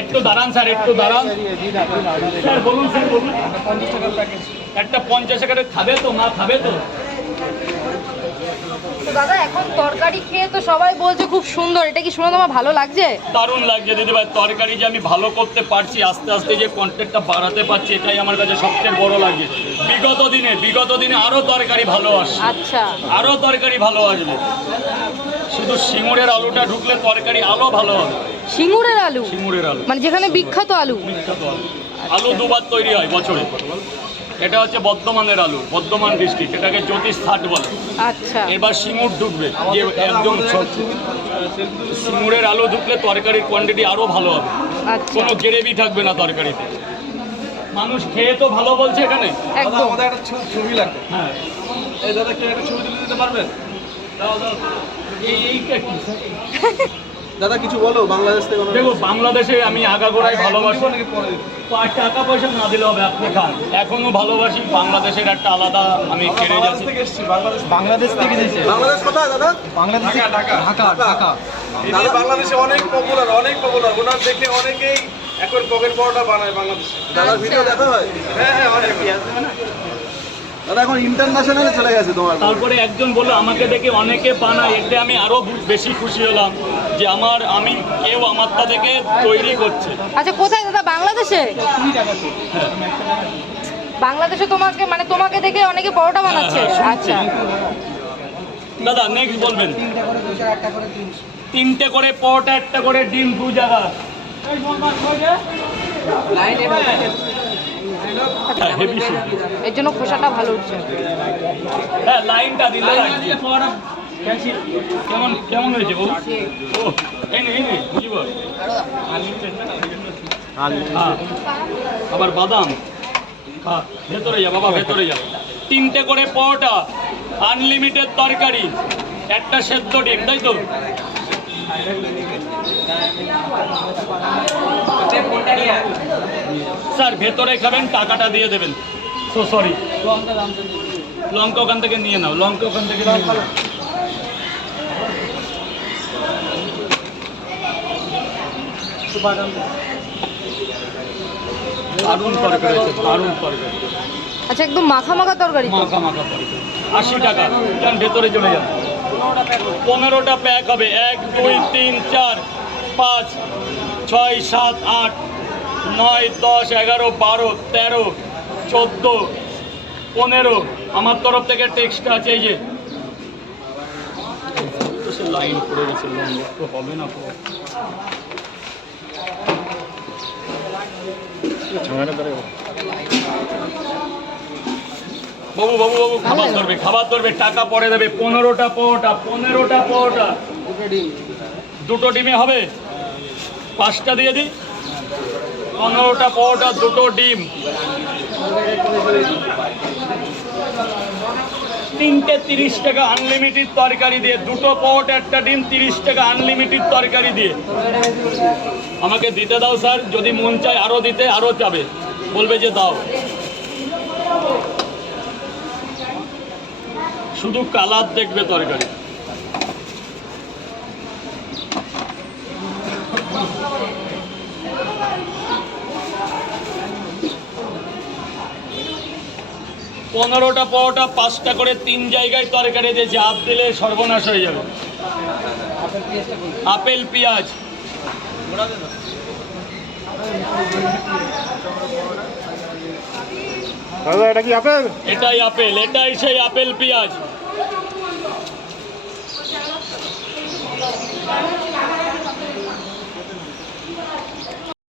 একটু দাঁড়ান স্যার, একটু দাঁড়ান স্যার, বলুন স্যার, বলুন। একটা 50 টাকার খাবে তো, মা খাবে তো? তো দাদা এখন তরকারি খেয়ে তো সবাই বলছে খুব সুন্দর, এটা কি শুনে তোমার ভালো লাগছে? দারুণ লাগছে দিদিভাই, তরকারি যে আমি ভালো করতে পারছি, আস্তে আস্তে যে কন্টেন্টটা বাড়াতে পারছি, এটাই আমার কাছে সবচেয়ে বড় লাগে। বিগত দিনে আরো তরকারি ভালো আসে, আচ্ছা, আরো তরকারি ভালো আসবে। শুধু সিঙ্গুরের আলুটা ঢুকলে তরকারি আলো ভালো হবে। সিঙ্গুরের আলু? সিঙ্গুরের আলু মানে যেখানে বিখ্যাত আলু? বিখ্যাত আলু। আলু দুবার তৈরি হয় বছরে। এটা হচ্ছে বর্ধমানের আলু, বর্ধমান ডিস্ট্রিক্ট, এটাকে জ্যোতিষ থাট বলে। আচ্ছা, এবার সিঙ্গুর ঢুকবে, যে একদম সিঙ্গুরের আলু ঢুকলে তরকারির কোয়ান্টিটি আরো ভালো হবে। আচ্ছা, কোনো গ্রেভি থাকবে না তরকারিতে। মানুষ খেয়ে তো ভালো বলছে এখানে। একদম। আমাদের একটা ছবি লাগবে। হ্যাঁ, এই দাদা কি একটা ছবি তুলে দিতে পারবেন? এইটা কি? দাদা কিছু বলো বাংলাদেশ থেকে। দেখো, বাংলাদেশে আমি আগাগোড়াই ভালোবাসি, টাকা পয়সা না দিলে হবে, আপনি খান। এখনো ভালোবাসি। বাংলাদেশের একটা আলাদা, আমি ছেড়ে যাচ্ছি। বাংলাদেশ থেকে এসেছে। বাংলাদেশ কোথায় দাদা? বাংলাদেশ ঢাকা। ঢাকা। দাদা বাংলাদেশে অনেক পপুলার। ওনার দেখে অনেকেই এখন পকেট পরোটা বানায় বাংলাদেশে। দাদার ভিডিও দেখা হয়? হ্যাঁ, অনেক। দাদা এখন ইন্টারন্যাশনালে চলে গেছে তোমার। তারপরে একজন বললো আমাকে দেখে অনেকে বানায়, এতে আমি আরো বেশি খুশি হলাম যে আমি কেউ আমারটা দেখে তৈরি করছে। আচ্ছা, কোথায় দাদা? বাংলাদেশে? বাংলাদেশে তোমাকে দেখে অনেকে পরোটা বানাচ্ছে? আচ্ছা দাদা, নেক্সট বলবেন। 3টে করে পরোটা, 1টা করে ডিম, 2 জায়গা। হেভি সুন্দর। এর জন্য খোসাটা ভালো উঠছে। হ্যাঁ, লাইনটা দিলে লাগছে। কেমন হয়েছে বউ? ও, এই নে বুঝিব। হ্যাঁ, আবার বাদাম। হ্যাঁ, ভেতরে যা বাবা, ভেতরে যা। 3টে করে পরোটা, আনলিমিটেড তরকারি, 1টা সেদ্ধ ডিম, তাই তো? স্যার, ভেতরে খাবেন, টাকাটা দিয়ে দেবেন। সো সরি, লঙ্কা ওখান থেকে নিয়ে নাও, লঙ্কা ওখান থেকে নিয়ে নাও। দারুণ তরকারি আছে, দারুণ তরকারি। আচ্ছা, একদম মাখা মাখা তরকারি তো? মাখা তরকারি। 80 টাকা। যান ভেতরে চলে যান। 15টা প্যাক হবে। 1 2 3 4 5 6 7 8 9 10 11 12 13 14 15। আমার তরফ থেকে টেক্সট আছে, এই যে লাইন পড়ে গেছে, তো হবে না তো। বাবু খাবার ধরবে, টাকা পরে দেবে। 15টা পরোটা, 2টো ডিমে হবে। 5টা দিয়ে দিই। 15টা পরোটা, 2টো ডিম, 3টে 30 টাকা আনলিমিটেড তরকারি দিয়ে। 2টো পরোটা, 1টা ডিম, 30 টাকা আনলিমিটেড তরকারি দিয়ে। আমাকে দিতে দাও স্যার, যদি মন চায় আরো দিতে, আরো চাবে, বলবে যে দাও। শুধু কালার দেখবে তরকারি। পনেরোটা পরোটা, 5টা করে 3 জায়গায় তরকারি দিয়েছে। হাত দিলে সর্বনাশ হয়ে যাবে। আপেল পেঁয়াজ, দাদা এটা কি আপেল? এটাই আপেল, এটাই সেই আপেল পেঁয়াজ।